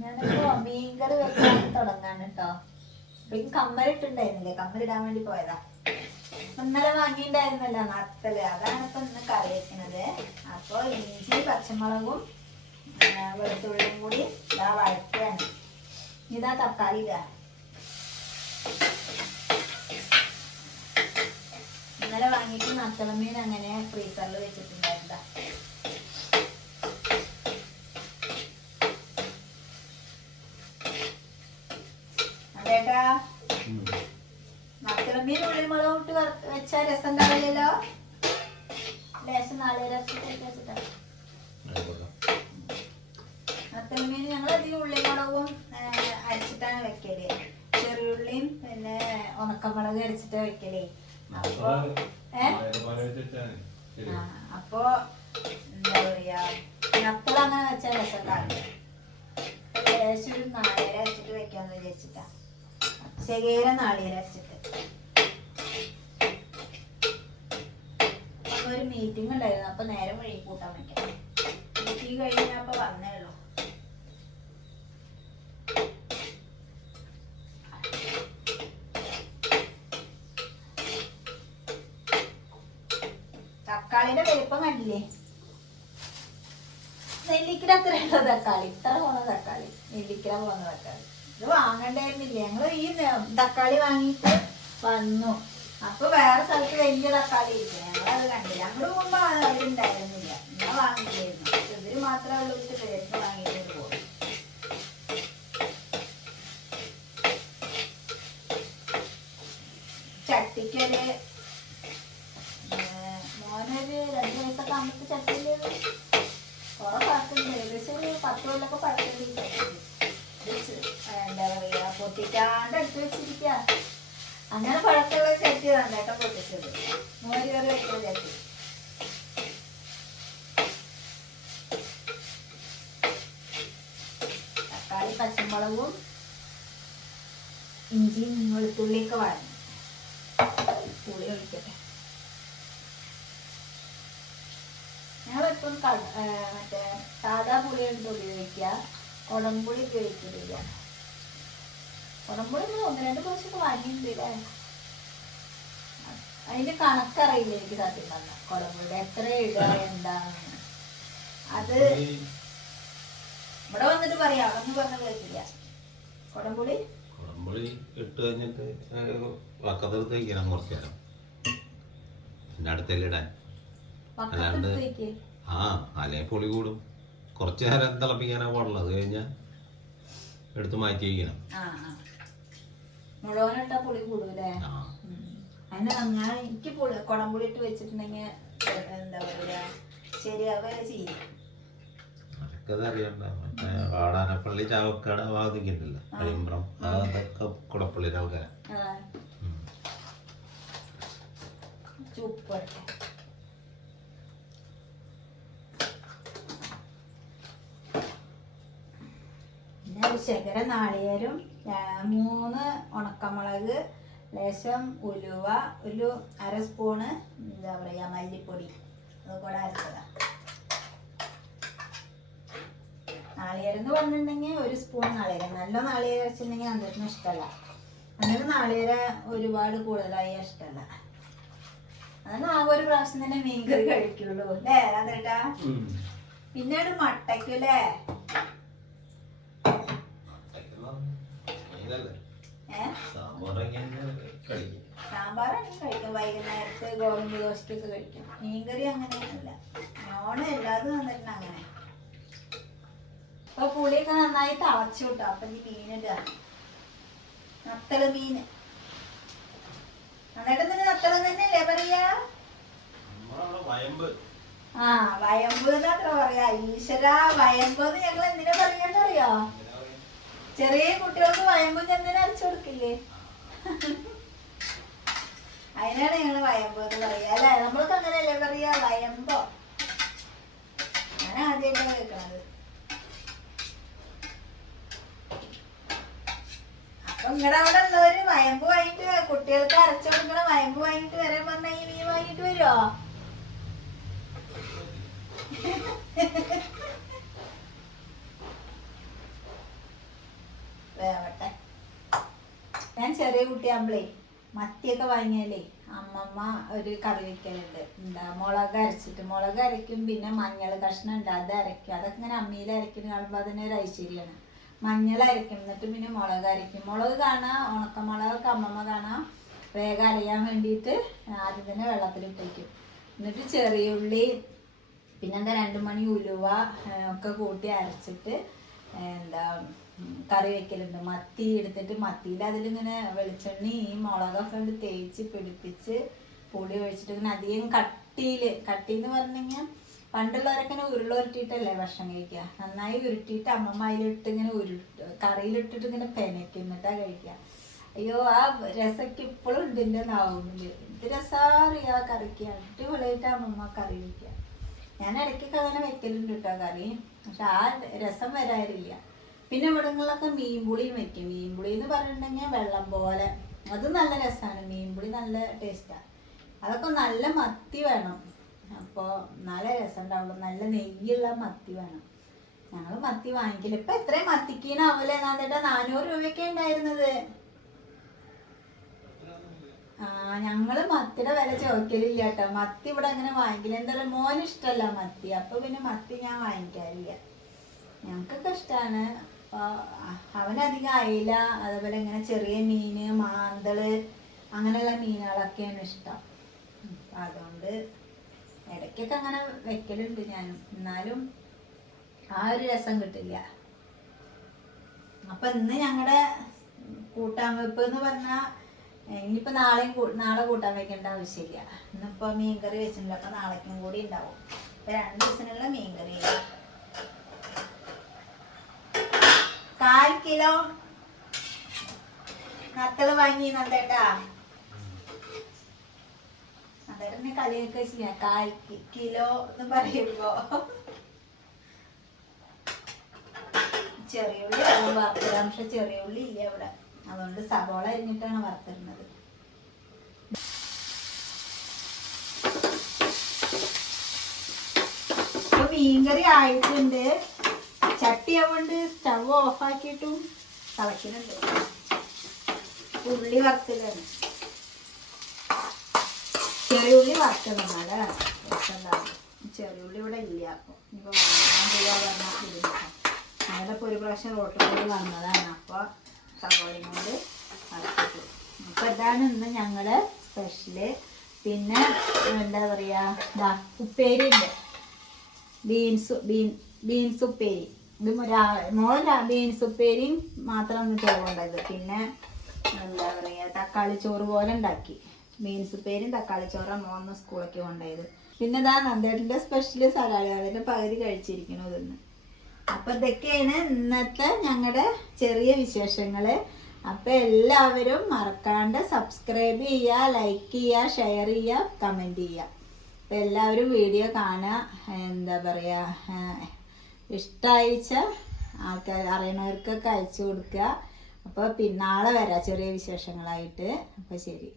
ഞാനിപ്പോ മീൻകറി വെക്കാൻ തുടങ്ങാണ് കേട്ടോ. അപ്പൊ കമ്മലിട്ടുണ്ടായിരുന്നില്ലേ, കമ്മലിടാൻ വേണ്ടി പോയതാ. ഇന്നലെ വാങ്ങിണ്ടായിരുന്നല്ലോ നത്തല്, അതാണ് ഇപ്പൊ ഇന്ന് കറി വെക്കുന്നത്. അപ്പൊ ഇഞ്ചി പച്ചമുളകും വെളുത്തുള്ളിയും കൂടി ഇതാ വഴറ്റാണ്. ഇതാ തക്കാളി ഇതാ. ഇന്നലെ വാങ്ങിയിട്ട് നത്തളമീൻ അങ്ങനെ ഫ്രീസറിൽ വെച്ചിട്ടുണ്ടായിരുന്ന. അതേട്ടാ നത്തളമീൻ ഉള്ളിമുളക് ഇട്ട് വെച്ചാൽ രസം ഉണ്ടാവില്ലല്ലോ. ലേശം നാളികേരം വെച്ചിട്ടാ നത്തളമീൻ ഞങ്ങൾ അധികം ഉള്ളിമുളകും അരച്ചിട്ടാണ് വെക്കല്. ചെറിയുള്ളിയും പിന്നെ ഉണക്കമുളക് അരച്ചിട്ടാ വെക്കലേ. അപ്പൊ എന്താ പറയാ, നത്തൾ അങ്ങനെ വെച്ചാൽ രസമുണ്ടാവില്ല. ലേശം ഒരു നാളികേരം അരച്ചിട്ട് വെക്കാന്ന് വിചാരിച്ചിട്ടാ. ശകേരം നാളികേരം അരച്ചിട്ട്. ഒരു മീറ്റിംഗ് ഉണ്ടായിരുന്നു, അപ്പൊ നേരം വഴി കൂട്ടാൻ വെക്കാം. മീറ്റിംഗ് കഴിഞ്ഞപ്പോ വന്നേ ഉള്ളൂ. തക്കാളിയുടെ വലിപ്പം കണ്ടില്ലേ? നെല്ലിക്കര അത്രയുള്ള തക്കാളി, ഇത്ര പോന്ന തക്കാളി, നെല്ലിക്കര പോന്ന തക്കാളി. ഇത് വാങ്ങണ്ടായിരുന്നില്ലേ, ഞങ്ങള് ഈ തക്കാളി വാങ്ങിയിട്ട് വന്നു. അപ്പൊ വേറെ സ്ഥലത്ത് വലിയ തക്കാളി ഇല്ല, ഞങ്ങളത് കണ്ടില്ല. ഞങ്ങള് പോകുമ്പോ അവരുണ്ടായിരുന്നില്ല, ഞാൻ വാങ്ങിയില്ലായിരുന്നു. ഇവര് മാത്രമേ ഉള്ളൂ പേരിന് വാങ്ങിയിട്ട് പോകും. ചട്ടിക്കൊരു മോനൊരു 2 വയസ്സൊക്കെ ആകുമ്പത്തെ ചട്ടിയില് കുറെ പഴക്കുണ്ട്. ഏകദേശം ഒരു 10 കൊല്ലൊക്കെ പഴക്കുണ്ട്. എന്താ പറയാ, പൊട്ടിക്കാണ്ട് എടുത്ത് വെച്ചിരിക്ക. അങ്ങനെ പഴക്കമുള്ള ചട്ടി നന്നായിട്ട് പൊട്ടിച്ചത്. മോര് കറി വെക്കുന്ന ചട്ടി. തക്കാളി പച്ചമുളകും ഇഞ്ചിയും വെളുത്തുള്ളിയൊക്കെ വഴങ്ങും. പുളി ഒഴിക്കട്ടെ. ഞങ്ങളിപ്പം മറ്റേ സാധാ പുളി എടുത്ത് ഉപയോഗിക്കുക, കുടംപുളി ഉപയോഗിക്കില്ല. കുടംപുളി 1-2 പ്രാവശ്യമൊക്കെ വാങ്ങിയിട്ടില്ലേ. അതിന്റെ കണക്കറിയില്ല എനിക്ക് സത്യം പറഞ്ഞ. കുടംപുളിയുടെ എത്ര ഇടുക എന്താണെന്ന് അത് ഇവിടെ വന്നിട്ട് പറയാം. അതൊന്നും പറഞ്ഞ കേട്ടില്ല. കുടംപുളി ഇട്ട് കഴിഞ്ഞിട്ട് വക്കത്തെടുത്ത് വയ്ക്കണം കുറച്ചു നേരം, പിന്നെ അടുത്തേലിടാൻ. അല്ലാണ്ട് അല്ലേ പുളി കൂടും. കുറച്ചു നേരം തിളപ്പിക്കാനാ പാടുള്ളത്. അത് കഴിഞ്ഞാൽ എടുത്ത് മാറ്റി വയ്ക്കണം. മുഴുവനിട്ടാ പുളി കൂടൂലേ? അതിന് ഞാൻ എനിക്ക് കുടംപുളി ഇട്ട് വെച്ചിട്ടുണ്ടെങ്കിൽ എന്താ പറയാ ശരിയാവുക ചെയ്യും. അതൊക്കെ അറിയണ്ട. മറ്റേ വാടാനപ്പള്ളി ചാവക്കാട് വാദിക്കുന്നില്ല, കഴിയുമ്പം അതൊക്കെ കുടപ്പള്ളിയുടെ ആൾക്കാരാ. ശകര നാളികേരം, 3 ഉണക്കമുളക്, ലേശം ഉലുവ, ഒരു 1/2 സ്പൂണ് എന്താ പറയാ മല്ലിപ്പൊടി, അതുകൂടെ അരച്ചതാ. നാളികേരം എന്ന് പറഞ്ഞിട്ടുണ്ടെങ്കിൽ 1 സ്പൂൺ നാളികേരം. നല്ല നാളികേരം അരച്ചിട്ടുണ്ടെങ്കിൽ അന്തരത്തിന് ഇഷ്ടമല്ല. അങ്ങനെ നാളികേരം ഒരുപാട് കൂടുതലായി ഇഷ്ടമല്ല. അതാണ് ആകെ ഒരു പ്രാവശ്യം തന്നെ മീൻകറി കഴിക്കുള്ളൂ അല്ലേ അതേട്ടാ? പിന്നീട് മട്ടയ്ക്കല്ലേ സാമ്പാറാണെങ്കിൽ കഴിക്കും. വൈകുന്നേരത്ത് ഗോതമ്പ് ദോശക്കൊക്കെ കഴിക്കും. മീൻകറി അങ്ങനെയൊന്നുമില്ല. നോണ് എല്ലാതും തന്നിട്ടുണ്ട് അങ്ങനെ. അപ്പൊ പുളിയൊക്കെ നന്നായി തിളച്ചു കിട്ടും. അപ്പൊ ഈ മീനിടുക, നത്തള് മീന്. എന്നിട്ട് തന്നെ നത്തള് തന്നെയല്ലേ പറയാ? വയമ്പ് എന്നത്ര പറയാ. ഈശ്വര, വയമ്പ് എന്ന് ഞങ്ങൾ എന്തിനാ പറയാന്നറിയോ? ചെറിയ കുട്ടികൾക്ക് വയമ്പും ചന്ദന അരച്ചു കൊടുക്കില്ലേ, അതിനാണ് ഞങ്ങള് വയമ്പ് എന്ന് പറയാ. അല്ലെ, നമ്മൾക്ക് അങ്ങനെയല്ലേ പറയാ, വയമ്പോ. ഞാൻ ആദ്യമായിട്ടാണ് കേൾക്കണത്. അപ്പൊ നിങ്ങളുടെ അവിടെ ഉള്ളവര് വയമ്പ് വാങ്ങിട്ട് കുട്ടികൾക്ക് അരച്ചു കൊടുക്കണം. വയമ്പ് വാങ്ങിട്ട് വരാൻ പറഞ്ഞാൽ ഈ മീൻ വാങ്ങിട്ട് വരുമോ? വേവട്ടെ. ഞാൻ ചെറിയ കുട്ടിയാകുമ്പളേ മത്തിയൊക്കെ വാങ്ങിയാലേ അമ്മമ്മ ഒരു കറി വെക്കലുണ്ട്. എന്താ മുളക് അരച്ചിട്ട്, മുളക് അരയ്ക്കും, പിന്നെ മഞ്ഞൾ കഷ്ണം ഉണ്ട് അത് അരയ്ക്കും. അതൊക്കെ ഇങ്ങനെ അമ്മിയിൽ അരയ്ക്കുന്ന കാണുമ്പോൾ അതിനൊരു ഐശ്വര്യമാണ്. മഞ്ഞൾ അരയ്ക്കും, എന്നിട്ട് പിന്നെ മുളക് അരയ്ക്കും. മുളക് കാണാം, ഉണക്കമുളകൊക്കെ അമ്മമ്മ കാണാം വേഗം അരയാൻ വേണ്ടിയിട്ട് ആദ്യം തന്നെ വെള്ളത്തിലിട്ടേക്കും. എന്നിട്ട് ചെറിയ ഉള്ളി പിന്നെന്താ 2 മണി ഉലുവ ഒക്കെ കൂട്ടി അരച്ചിട്ട് എന്താ കറി വെക്കലുണ്ട്. മത്തി എടുത്തിട്ട് മത്തിയിൽ അതിലിങ്ങനെ വെളിച്ചെണ്ണ ഈ മുളകൊക്കെ കൊണ്ട് തേച്ച് പിടിപ്പിച്ച് പുളി ഒഴിച്ചിട്ട് ഇങ്ങനെ അധികം കട്ടിന്ന് പറഞ്ഞെങ്കിൽ പണ്ടുള്ളവരൊക്കെ ഇങ്ങനെ ഉരുളുരുട്ടിയിട്ടല്ലേ ഭക്ഷണം കഴിക്കുക. നന്നായി ഉരുട്ടിയിട്ട് അമ്മമ്മ അതിലിട്ട് ഇങ്ങനെ കറിയിലിട്ടിട്ട് ഇങ്ങനെ പെനയ്ക്കുന്നിട്ടാ കഴിക്കുക. അയ്യോ ആ രസമൊക്കെ ഇപ്പോഴും ഉണ്ട് എൻ്റെ നാവുന്നില്. ഇത് രസാറിയാ കറിക്ക്, അടിപൊളിയായിട്ട് അമ്മമ്മ കറി വയ്ക്കുക. ഞാൻ ഇടയ്ക്കൊക്കെ അങ്ങനെ വെക്കലുണ്ട് കേട്ടോ കറി, പക്ഷെ ആ രസം വരാറില്ല. പിന്നെ ഇവിടങ്ങളിലൊക്കെ മീൻപുളിയും വെക്കും. മീൻപുളി എന്ന് പറഞ്ഞിട്ടുണ്ടെങ്കിൽ വെള്ളം പോലെ, അത് നല്ല രസമാണ്. മീൻപുളി നല്ല ടേസ്റ്റാണ്. അതൊക്കെ നല്ല മത്തി വേണം, അപ്പോൾ നല്ല രസം ഉണ്ടാവുള്ളൂ. നല്ല നെയ്യുള്ള മത്തി വേണം. ഞങ്ങൾ മത്തി വാങ്ങിക്കില്ല. ഇപ്പം എത്രയും മത്തിക്കീനാവൂലേ എന്നാ 400 രൂപയൊക്കെ ഉണ്ടായിരുന്നത്. ഞങ്ങള് മത്തിയുടെ വില ചോദിക്കലില്ല കേട്ടോ. മത്തി ഇവിടെ അങ്ങനെ വാങ്ങിക്കില്ല. എന്താ പറയുക, മോന് ഇഷ്ടമല്ല മത്തി, അപ്പൊ പിന്നെ മത്തി ഞാൻ വാങ്ങിക്കാറില്ല. ഞങ്ങൾക്കൊക്കെ ഇഷ്ടമാണ്. അവനധികം അയില, അതേപോലെ ഇങ്ങനെ ചെറിയ മീന്, മാന്തള്, അങ്ങനെയുള്ള മീനുകളൊക്കെയാണ് ഇഷ്ടം. അതുകൊണ്ട് ഇടയ്ക്കൊക്കെ അങ്ങനെ വെക്കലുണ്ട് ഞാനും. എന്നാലും ആ ഒരു രസം കിട്ടില്ല. അപ്പൊ ഇന്ന് ഞങ്ങളുടെ കൂട്ടാൻ വെപ്പ് എന്ന് പറഞ്ഞാൽ ഇനിയിപ്പോൾ നാളെ കൂട്ടാൻ വെക്കേണ്ട ആവശ്യമില്ല. ഇന്നിപ്പോൾ മീൻകറി വെച്ചിട്ടുണ്ട്, അപ്പോൾ നാളേക്കും കൂടി ഉണ്ടാവും. അപ്പോൾ 2 ദിവസത്തിനുള്ള മീൻകറി. 1/4 കിലോ നത്തല് വാങ്ങി നന്ദേട്ടാ. നന്ദേട്ടനെ കളിയൊക്കെ വെച്ചില്ല. 1/4 കിലോ എന്ന് പറയുമ്പോ ചെറിയ ഉള്ളി വറുത്തരാം. പക്ഷെ ചെറിയ ഉള്ളി ഇല്ല ഇവിടെ, അതുകൊണ്ട് സവോള അരിഞ്ഞിട്ടാണ് വറുത്തിരുന്നത്. ഇപ്പൊ മീൻകറി ആയിട്ടുണ്ട്. ചട്ടി ആവുകൊണ്ട് സ്റ്റവ് ഓഫാക്കിയിട്ടും തിളക്കുന്നുണ്ട്. ഉള്ളി വറുത്തിലാണ്, ചെറിയ ഉള്ളി വറുക്കണം. നല്ല രസമുണ്ടാവും. ചെറിയ ഉള്ളി ഇവിടെ ഇല്ല, അപ്പൊ ഇപ്പൊ ഞങ്ങളിപ്പോ ഒരു പ്രാവശ്യം റോട്ടിൽ കൂടി വന്നതാണ്. അപ്പൊ സവോളയും കൊണ്ട് വറുത്തിട്ടു. അപ്പൊ ഇതാണ് ഇന്ന് ഞങ്ങള് സ്പെഷ്യല്. പിന്നെ എന്താ പറയാ, ഉപ്പേരി ഉണ്ട്. ബീൻസ് ഉപ്പേരി. ഇത് മോള് ബീൻസ് ഉപ്പേരിയും മാത്രം ഒന്ന് ചോറുണ്ടായത്. പിന്നെ എന്താ പറയാ, തക്കാളി ചോറ് പോലെ ഉണ്ടാക്കി. ബീൻസ് ഉപ്പേരിയും തക്കാളി ചോറാണ് മോന്ന് സ്കൂളിലേക്ക് കൊണ്ടുപോയത്. പിന്നെ ഇതാ നന്ദേട്ടൻ്റെ സ്പെഷ്യല് സലാഡ്, അതിൻ്റെ പകുതി കഴിച്ചിരിക്കണു ഇതെന്ന്. അപ്പൊ ഇതൊക്കെയാണ് ഇന്നത്തെ ഞങ്ങളുടെ ചെറിയ വിശേഷങ്ങള്. അപ്പൊ എല്ലാവരും മറക്കാണ്ട് സബ്സ്ക്രൈബ് ചെയ്യുക, ലൈക്ക് ചെയ്യുക, ഷെയർ ചെയ്യുക, കമന്റ് ചെയ്യുക. അപ്പൊ എല്ലാവരും വീഡിയോ കാണുക. എന്താ പറയാ, ഇഷ്ടമായിച്ച ആൾക്കാർ അറിയണവർക്കൊക്കെ അയച്ചു കൊടുക്കുക. അപ്പോൾ നാളെ വരാം ചെറിയ വിശേഷങ്ങളായിട്ട്. അപ്പോൾ ശരി.